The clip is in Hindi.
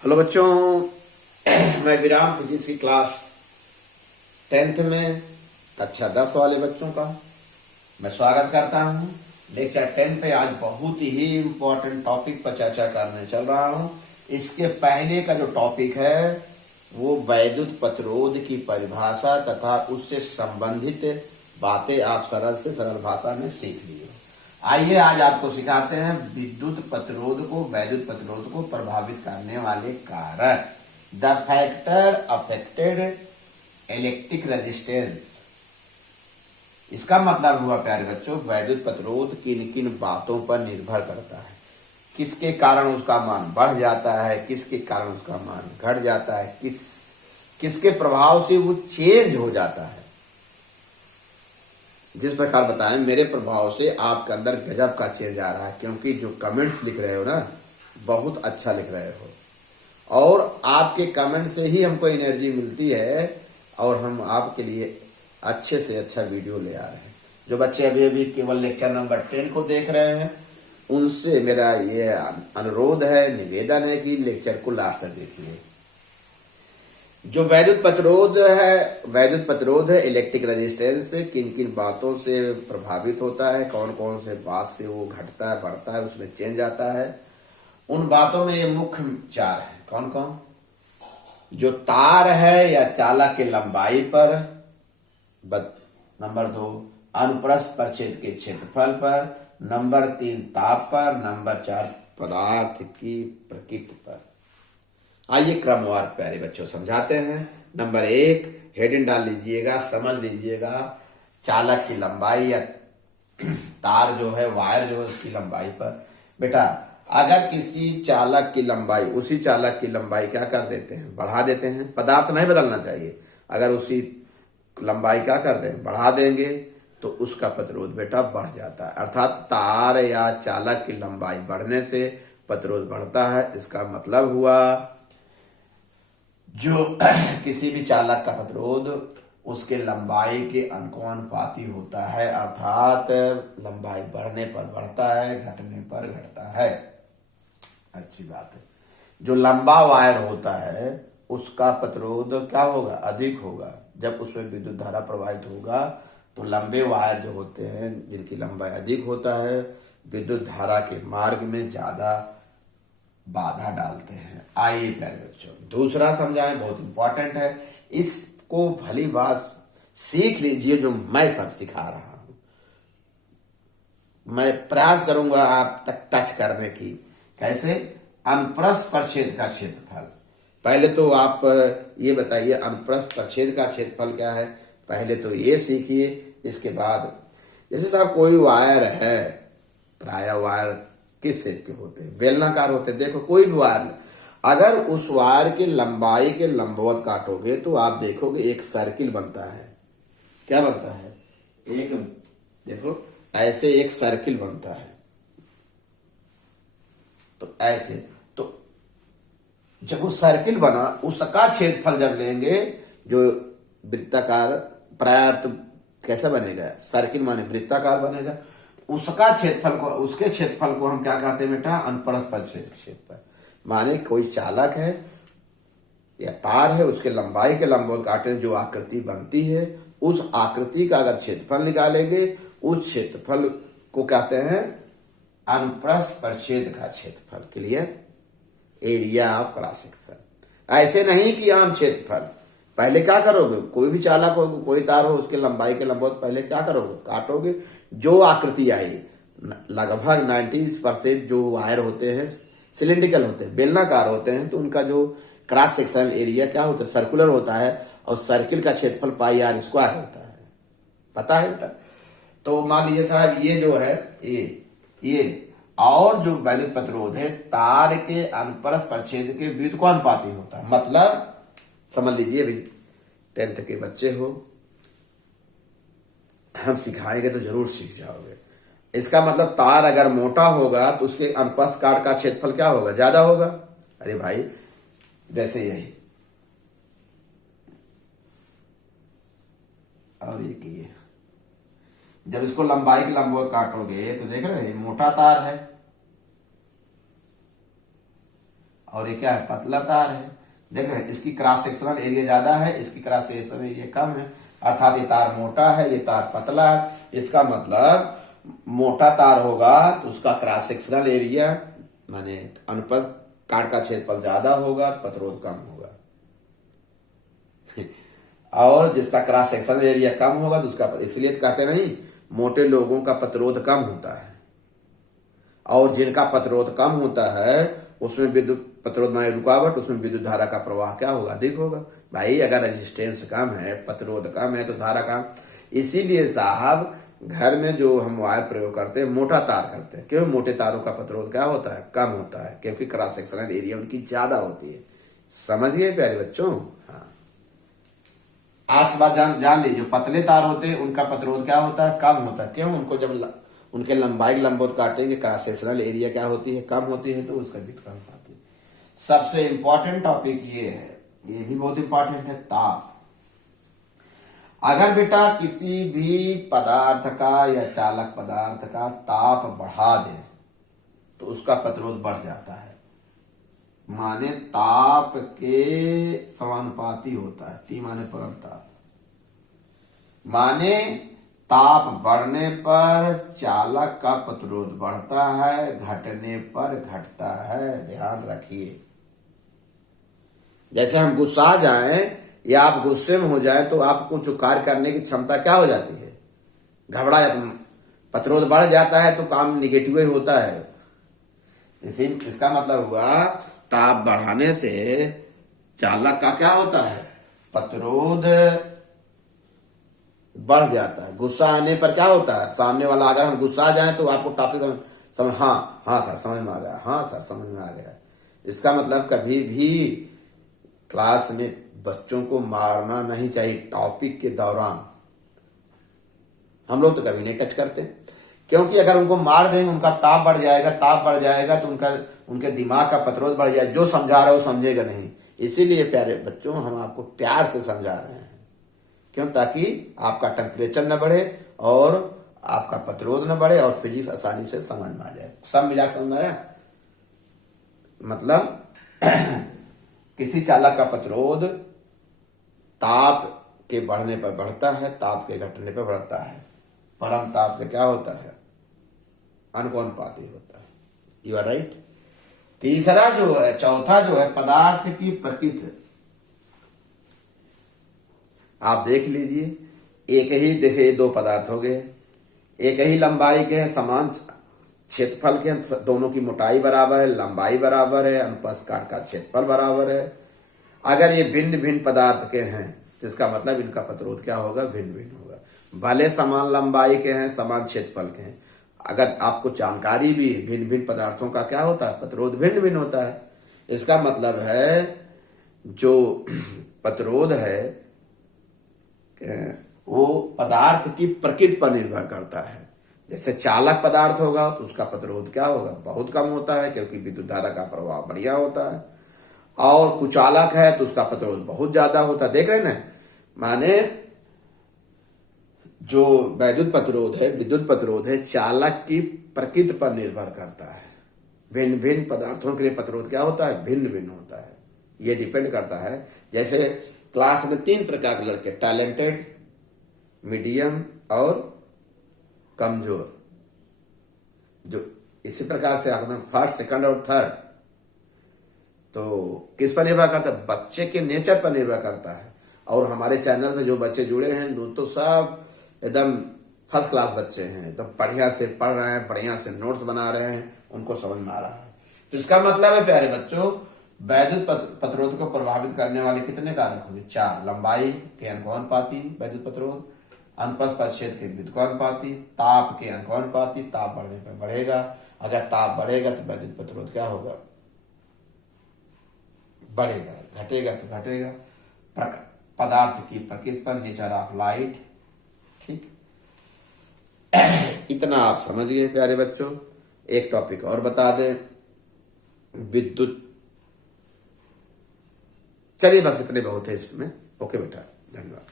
हेलो बच्चों, मैं विराम फिजिक्स की क्लास 10th में कक्षा 10 वाले बच्चों का मैं स्वागत करता हूं। लेक्चर 10 पे आज बहुत ही इम्पोर्टेंट टॉपिक पर चर्चा करने चल रहा हूं। इसके पहले का जो टॉपिक है वो वैद्युत प्रतिरोध की परिभाषा तथा उससे संबंधित बातें आप सरल से सरल भाषा में सीख लिए। आइए आज आपको सिखाते हैं विद्युत प्रतिरोध को, वैद्युत प्रतिरोध को प्रभावित करने वाले कारक, the factor affected electric resistance. इसका मतलब हुआ प्यारे बच्चों, वैद्युत प्रतिरोध किन किन बातों पर निर्भर करता है, किसके कारण उसका मान बढ़ जाता है, किसके कारण उसका मान घट जाता है, किसके प्रभाव से वो चेंज हो जाता है। जिस प्रकार बताएं, मेरे प्रभाव से आपके अंदर गजब का चेंज आ रहा है, क्योंकि जो कमेंट्स लिख रहे हो ना, बहुत अच्छा लिख रहे हो और आपके कमेंट से ही हमको एनर्जी मिलती है और हम आपके लिए अच्छे से अच्छा वीडियो ले आ रहे हैं। जो बच्चे अभी अभी केवल लेक्चर नंबर 10 को देख रहे हैं, उनसे मेरा ये अनुरोध है, निवेदन है कि लेक्चर को लास्ट तक देखिए। जो वैद्युत प्रतिरोध है इलेक्ट्रिक रेजिस्टेंस से किन किन बातों से प्रभावित होता है, कौन कौन से बात से वो घटता है, बढ़ता है, उसमें चेंज आता है। उन बातों में ये मुख्य चार है। कौन कौन? जो तार है या चालक की लंबाई पर, नंबर 2 अनुप्रस्थ परिच्छेद के क्षेत्रफल पर, नंबर 3 ताप पर, नंबर 4 पदार्थ की प्रकृति पर। आइए क्रमवार प्यारे बच्चों समझाते हैं। नंबर 1 हेडिंग डाल लीजिएगा, समझ लीजिएगा। चालक की लंबाई या तार जो है, वायर जो है, उसकी लंबाई पर। बेटा अगर किसी चालक की लंबाई, उसी चालक की लंबाई क्या कर देते हैं, बढ़ा देते हैं। पदार्थ नहीं बदलना चाहिए। अगर उसी लंबाई क्या कर दें, बढ़ा देंगे, तो उसका प्रतिरोध बेटा बढ़ जाता है। अर्थात तार या चालक की लंबाई बढ़ने से प्रतिरोध बढ़ता है। इसका मतलब हुआ जो किसी भी चालक का प्रतिरोध उसके लंबाई के अनुपाती होता है, अर्थात लंबाई बढ़ने पर बढ़ता है, घटने पर घटता है। अच्छी बात है। जो लंबा वायर होता है उसका प्रतिरोध क्या होगा, अधिक होगा। जब उसमें विद्युत धारा प्रवाहित होगा तो लंबे वायर जो होते हैं, जिनकी लंबाई अधिक होता है, विद्युत धारा के मार्ग में ज्यादा बाधा डालते हैं। आइए प्यारे बच्चों दूसरा समझाएं, बहुत इंपॉर्टेंट है। इसको भली बात सीख लीजिए जो मैं सब सिखा रहा हूं। मैं प्रयास करूंगा आप तक टच करने की। कैसे? अनुप्रस्थ परिच्छेद का क्षेत्रफल। पहले तो आप ये बताइए अनुप्रस्थ परिच्छेद का क्षेत्रफल क्या है, पहले तो ये सीखिए। इसके बाद जैसे साहब कोई वायर है, प्राय वायर किस शेप के होते हैं, बेलनाकार होते हैं। देखो कोई भी वायर, अगर उस वायर की लंबाई के लंबवत काटोगे तो आप देखोगे एक सर्किल बनता है। क्या बनता है? एक, देखो ऐसे एक सर्किल बनता है। तो ऐसे, तो जब वो सर्किल बना, उसका क्षेत्रफल जब लेंगे, जो वृत्ताकार, प्राय कैसा बनेगा, सर्किल माने वृत्ताकार बनेगा, उसका क्षेत्रफल को, उसके क्षेत्रफल को हम क्या कहते हैं बेटा, अनुप्रस्थ परिच्छेद क्षेत्रफल। माने कोई चालक है या तार है, उसके लंबाई के लंबवत काटे जो आकृति बनती है, उस आकृति का अगर क्षेत्रफल निकालेंगे, उस क्षेत्रफल को कहते हैं अनुप्रस्थ परिच्छेद का क्षेत्रफल। Clear? Area of cross section. ऐसे नहीं कि आम क्षेत्रफल। पहले क्या करोगे, कोई भी चालक हो, कोई तार हो, उसके लंबाई के लंबवत पहले क्या करोगे, काटोगे। जो आकृति आई, लगभग 90% जो वायर होते हैं सिलिंड्रिकल होते हैं, बेलनाकार होते हैं, तो उनका जो क्रॉस सेक्शन एरिया क्या होता है, सर्कुलर होता है, और सर्किल का क्षेत्रफल पाई आर स्क्वायर होता है। पता है बेटा? तो मान लीजिए साहब ये जो है, ये और जो वैद्युत प्रतिरोध है तार के अनुप्रस्थ परिच्छेद के व्युत्क्रमानुपाती होता है। मतलब समझ लीजिए, अभी 10th के बच्चे हो, हम सिखाएंगे तो जरूर सीख जाओगे। इसका मतलब तार अगर मोटा होगा तो उसके अनुप्रस्थ काट का क्षेत्रफल क्या होगा, ज्यादा होगा। अरे भाई जैसे यही, और ये जब इसको लंबाई की लंबवत काटोगे तो देख रहे हैं मोटा तार है, और ये क्या है, पतला तार है। देख रहे हैं, इसकी क्रॉस सेक्शनल एरिया ज्यादा है, इसकी क्रॉस सेक्शनल एरिया कम है, अर्थात ये तार मोटा है, ये तार पतला है। इसका मतलब मोटा तार होगा तो उसका क्रॉस सेक्शनल एरिया माने अनुपात काट का क्षेत्रफल ज्यादा होगा तो प्रतिरोध कम होगा। और जिसका क्रॉस सेक्शनल एरिया कम होगा तो उसका, इसलिए तो कहते नहीं मोटे लोगों का प्रतिरोध कम होता है, और जिनका प्रतिरोध कम होता है उसमें विद्युत प्रतिरोध में रुकावट, उसमें विद्युत धारा का प्रवाह क्या होगा, अधिक होगा। भाई अगर रेजिस्टेंस कम है, प्रतिरोध कम है तो धारा कम। इसीलिए साहब घर में जो हम वायर प्रयोग करते हैं मोटा तार करते हैं, क्यों, मोटे तारों का प्रतिरोध क्या होता है, कम होता है, क्योंकि क्रॉस सेक्शनल एरिया उनकी ज्यादा होती है। समझ गए प्यारे बच्चों। हाँ, आज के बाद जान लीजिए, पतले तार होते हैं उनका प्रतिरोध क्या होता है, कम होता है। क्यों, उनको जब उनके लंबाई लंबवत काटेंगे, क्रॉस सेक्शनल एरिया क्या होती है, कम होती है, तो उसका विद्युत कम आती है। सबसे इंपॉर्टेंट टॉपिक ये है, ये भी बहुत इंपॉर्टेंट है, ताप। अगर बेटा किसी भी पदार्थ का या चालक पदार्थ का ताप बढ़ा दे तो उसका प्रतिरोध बढ़ जाता है, माने ताप के समानुपाती होता है। T माने परम ताप, माने ताप बढ़ने पर चालक का प्रतिरोध बढ़ता है, घटने पर घटता है। ध्यान रखिए, जैसे हम गुस्सा जाएं या आप गुस्से में हो जाए तो आपको जो कार्य करने की क्षमता क्या हो जाती है, घबरा जाती है, प्रतिरोध बढ़ जाता है तो काम निगेटिव ही होता है। इसका मतलब हुआ ताप बढ़ाने से चालक का क्या होता है, प्रतिरोध बढ़ जाता है। गुस्सा आने पर क्या होता है, सामने वाला, अगर हम गुस्सा आ जाए तो आपको टॉपिक समझ, हाँ सर समझ में आ गया, हाँ सर समझ में आ गया। इसका मतलब कभी भी क्लास में बच्चों को मारना नहीं चाहिए। टॉपिक के दौरान हम लोग तो कभी नहीं टच करते, क्योंकि अगर उनको मार देंगे उनका ताप बढ़ जाएगा, ताप बढ़ जाएगा तो उनके दिमाग का प्रतिरोध बढ़ जाएगा, जो समझा रहा है वो समझेगा नहीं। इसीलिए प्यारे बच्चों हम आपको प्यार से समझा रहे हैं, क्यों, ताकि आपका टेम्परेचर न बढ़े और आपका प्रतिरोध न बढ़े और फिजिक्स आसानी से समझ में आ जाए। सब मिला समझ में आया। मतलब किसी चालक का प्रतिरोध ताप के बढ़ने पर बढ़ता है, ताप के घटने पर बढ़ता है। परम ताप का क्या होता है, अनुपाती होता है। You are right. तीसरा जो है, चौथा जो है, पदार्थ की प्रकृति। आप देख लीजिए, एक ही, देखिए दो पदार्थ हो गए, एक ही लंबाई के हैं, समान क्षेत्रफल के हैं, दोनों की मोटाई बराबर है, लंबाई बराबर है, अनुप्रस्थ काट का क्षेत्रफल बराबर है। अगर ये भिन्न भिन्न पदार्थ के हैं तो इसका मतलब इनका प्रतिरोध क्या होगा, भिन्न भिन्न होगा। भले समान लंबाई के हैं, समान क्षेत्रफल के हैं, अगर आपको जानकारी भी भिन्न भिन्न पदार्थों का क्या होता है, प्रतिरोध भिन्न भिन्न होता है। इसका मतलब है जो प्रतिरोध है वो पदार्थ की प्रकृति पर निर्भर करता है। जैसे चालक पदार्थ होगा तो उसका प्रतिरोध क्या होगा, बहुत कम होता है, क्योंकि विद्युत धारा का प्रवाह बढ़िया होता है। और कुचालक है तो उसका प्रतिरोध बहुत ज्यादा होता है। देख रहे ना, माने जो विद्युत प्रतिरोध है चालक की प्रकृति पर निर्भर करता है। भिन्न भिन्न पदार्थों के लिए प्रतिरोध क्या होता है, भिन्न भिन्न होता है। ये डिपेंड करता है। जैसे क्लास में 3 प्रकार के लड़के, टैलेंटेड, मीडियम और कमजोर, जो इसी प्रकार से एकदम फर्स्ट, सेकंड और थर्ड, तो किस पर निर्भर करता है, बच्चे के नेचर पर निर्भर करता है। और हमारे चैनल से जो बच्चे जुड़े हैं तो सब एकदम फर्स्ट क्लास बच्चे हैं, एकदम बढ़िया से पढ़ रहे हैं, बढ़िया से नोट्स बना रहे हैं, उनको समझ में आ रहा है। तो इसका मतलब है प्यारे बच्चों, वैद्युत प्रतिरोध को प्रभावित करने वाले कितने कारक होंगे, 4। लंबाई के अनुपाती वैद्युत प्रतिरोध, अनुप्रस्थ क्षेत्र के विद्युतानुपाती, ताप के अनुपाती, ताप बढ़ने पर बढ़ेगा। अगर ताप बढ़ेगा तो वैद्युत प्रतिरोध क्या होगा, बढ़ेगा। घटेगा तो घटेगा। पदार्थ की प्रकृति पर, नेचर ऑफ लाइट। ठीक, इतना आप समझ गए प्यारे बच्चों। एक टॉपिक और बता दें, विद्युत। चलिए बस इतने बहुत है इसमें। ओके बेटा, धन्यवाद।